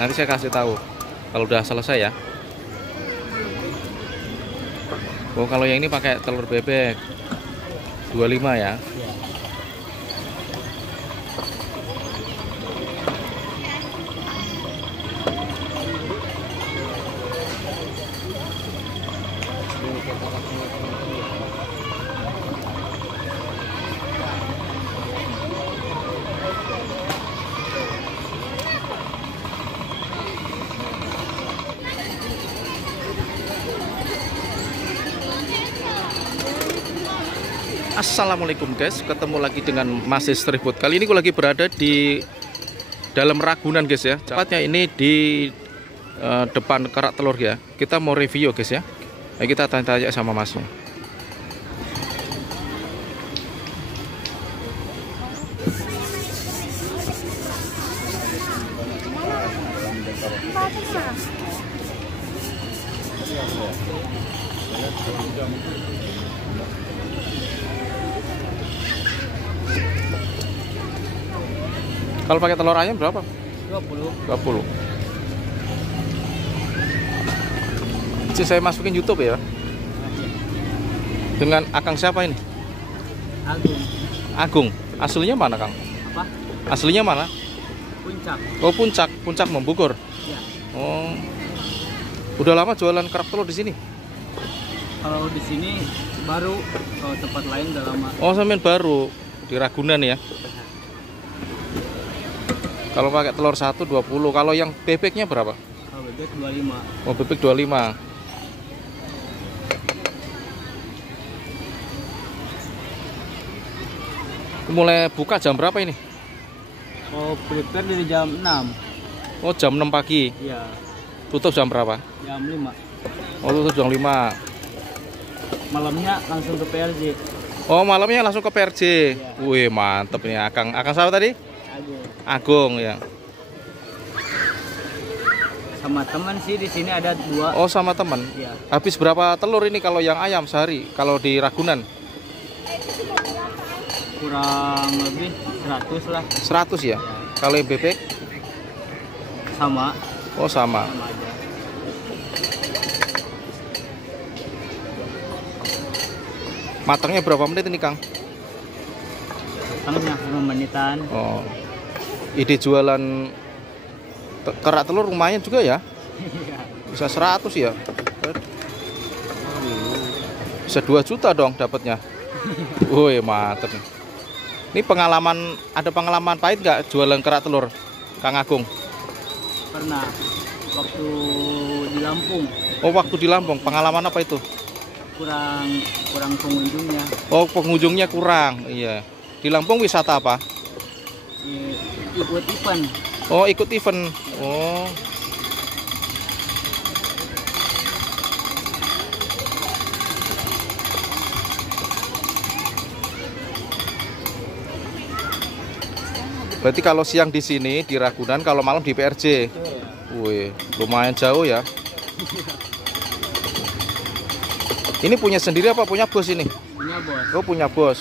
Nanti saya kasih tahu kalau udah selesai ya. Oh, kalau yang ini pakai telur bebek 25 ya. Assalamualaikum guys, ketemu lagi dengan Mas Street Food. Kali ini gue lagi berada di dalam Ragunan guys ya. Tepatnya ini di depan Kerak Telur ya. Kita mau review guys ya. Nah, kita tanya-tanya sama masnya. Kalau pakai telur ayam berapa? 20. Ini saya masukin YouTube ya. Dengan Akang siapa ini? Agung. Aslinya mana, Kang? Apa? Aslinya mana? Puncak. Oh, Puncak Membogor. Ya. Oh. Udah lama jualan kerak telur di sini? Kalau di sini baru, kalau tempat lain udah lama. Oh, sampean baru di Ragunan ya. Kalau pakai telur 1 20, kalau yang bebeknya berapa? Kalau bebek 25. Oh, bebek 25. Mulai buka jam berapa ini? Oh, prepare dari jam 6. Oh, jam 6 pagi. Iya. Tutup jam berapa? Jam 5. Oh, tutup jam 5. Malamnya langsung ke PRJ. Oh, malamnya langsung ke PRJ. Iya. Wih, mantep nih Akang. Akang siapa tadi? Agung. Agung ya. Sama teman sih di sini ada 2. Oh, sama teman. Iya. Habis berapa telur ini kalau yang ayam sehari? Kalau di Ragunan? Kurang lebih 100 lah. 100 ya? Ya. Kalau yang bebek? Sama. Oh, sama. Sama aja. Matangnya berapa menit ini, Kang? Matangnya 5 menitan. Oh. Ide jualan kerak telur lumayan juga ya? Bisa 100 ya? Bisa 2 juta dong dapatnya. Woi, mantep nih. Ini ada pengalaman pahit nggak jualan kerak telur, Kang Agung? Pernah waktu di Lampung. Oh, waktu di Lampung, pengalaman apa itu? Kurang pengunjungnya. Oh, pengunjungnya kurang, iya. Di Lampung wisata apa? Ikut event. Oh, ikut event. Oh. Berarti kalau siang di sini di Ragunan, kalau malam di PRJ. Wih, lumayan jauh ya. Ini punya sendiri apa punya bos ini? Punya bos. Oh, punya bos.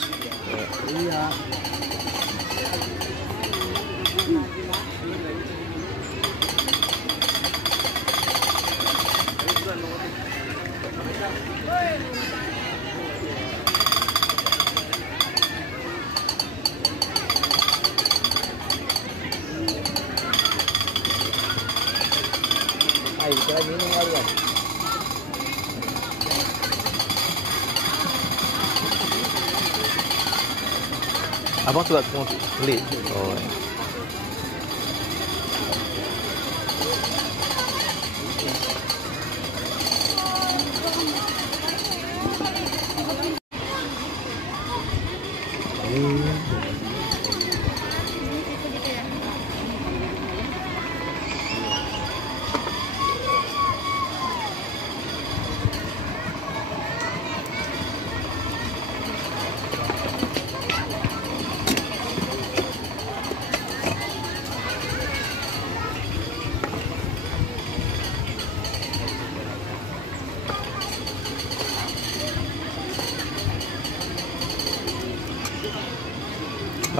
Iya. Ayo, kita minum kalian. Abang juga mau beli. Oh.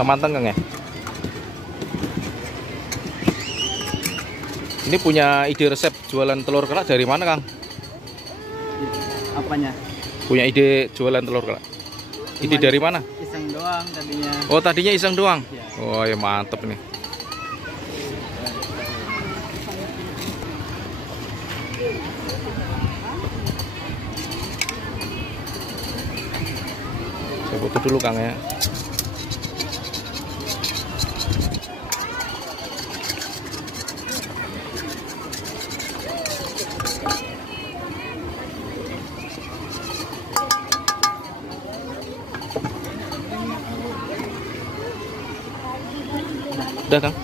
Manteng Kang ya. Ini punya ide resep jualan telur kerak dari mana, Kang? Apanya? Punya ide jualan telur kerak. Ide dari mana? Iseng doang tadinya. Oh, tadinya iseng doang. Ya. Oh, ya mantep nih. Saya foto dulu, Kang ya. Udah, Kang.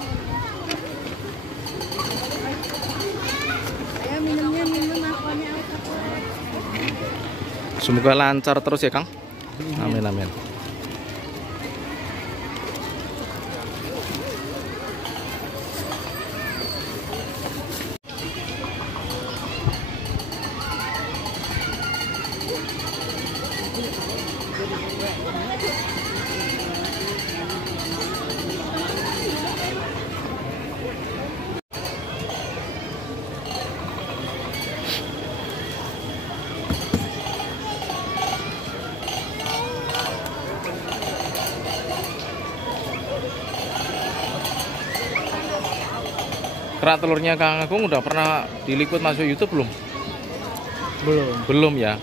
Semoga lancar terus ya, Kang. Amin, amin. Kerak telurnya Kang Agung udah pernah diliput masuk YouTube belum? Belum. Belum ya?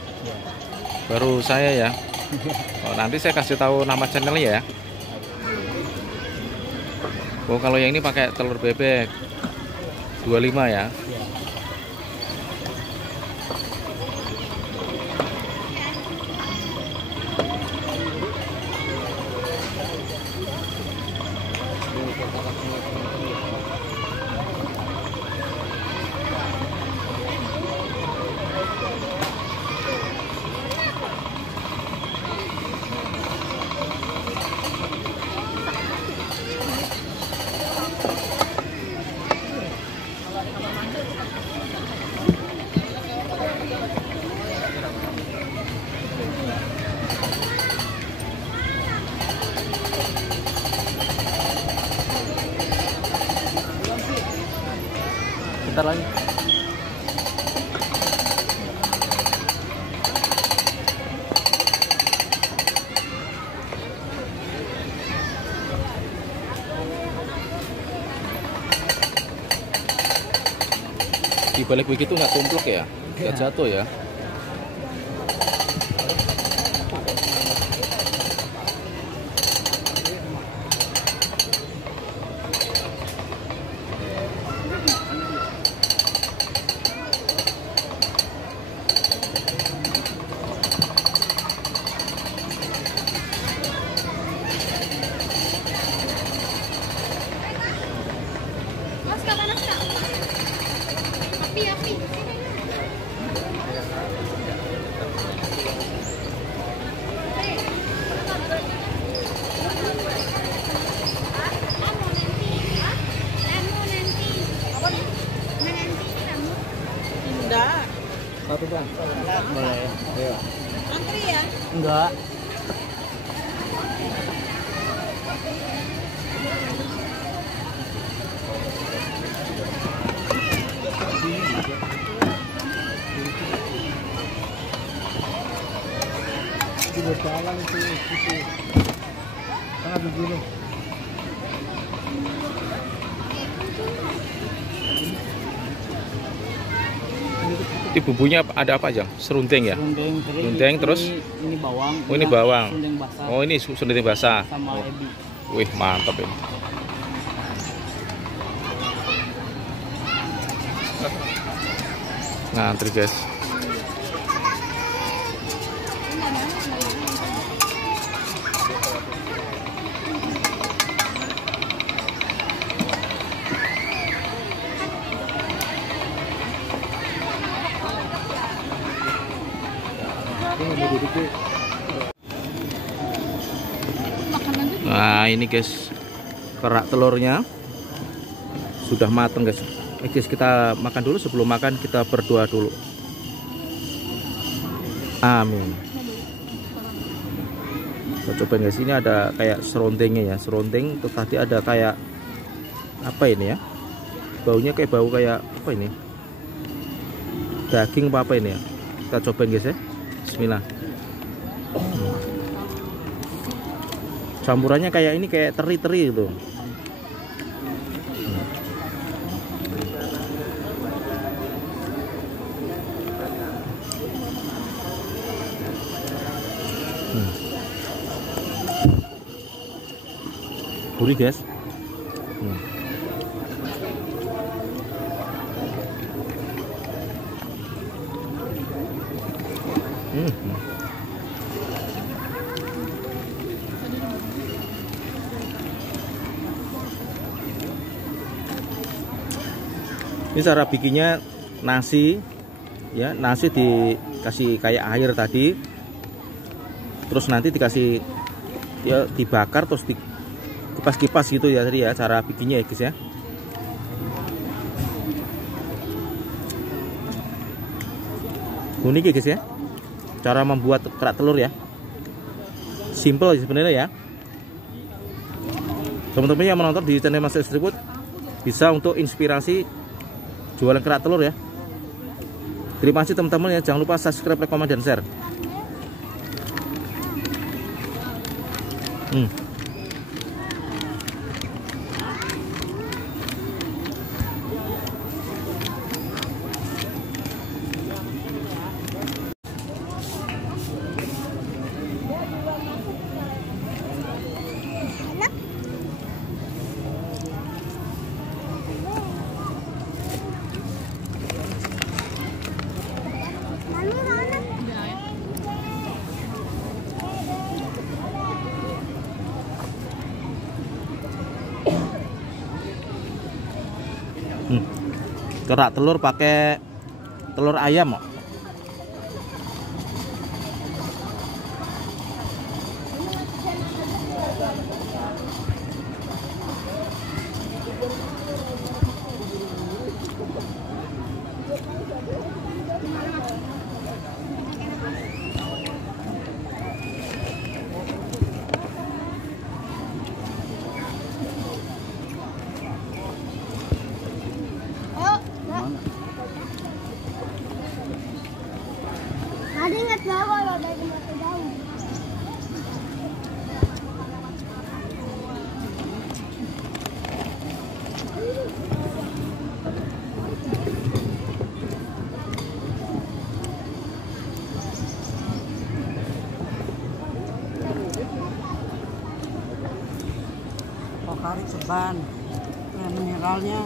Baru saya ya. Oh, nanti saya kasih tahu nama channelnya ya. Oh, kalau yang ini pakai telur bebek 25 ya. Bentar lagi. Di balik begitu nggak tumpluk ya? Nggak jatuh ya? Satu bang. Boleh. Ayo. Antri ya? Enggak. Itu jalan itu. Sangat begini. Di bumbunya ada apa aja? Serundeng ya? Serundeng terus? Ini bawang. Oh, ini bawang. Serundeng basah. Oh, ini serundeng basah. Sama ebi. Wih, mantap ini. Ngantri guys. Nah, ini guys, kerak telurnya sudah matang guys. Guys, kita makan dulu. Sebelum makan kita berdoa dulu. Amin. Kita cobain guys, ini ada kayak serundengnya ya, serundeng. Terus tadi ada kayak apa ini ya, Baunya kayak bau kayak apa ini? Daging apa ini ya? Kita cobain guys ya. Bismillah. Campurannya kayak ini, kayak teri-teri gitu. Gurih guys. Ini cara bikinnya nasi ya, nasi dikasih kayak air tadi, terus nanti dikasih ya, dibakar terus kipas-kipas gitu ya tadi ya, cara bikinnya ya guys ya. Unik ya guys ya, cara membuat kerak telur ya, simple sebenarnya ya. Teman-teman yang menonton di channel Mas Street Food bisa untuk inspirasi jualan kerak telur ya. Terima kasih teman-teman ya, jangan lupa subscribe, like, komen, dan share. Kerak telur pakai telur ayam. Ada ingat nggak kalau dari mata daun? Pokari seban, mineralnya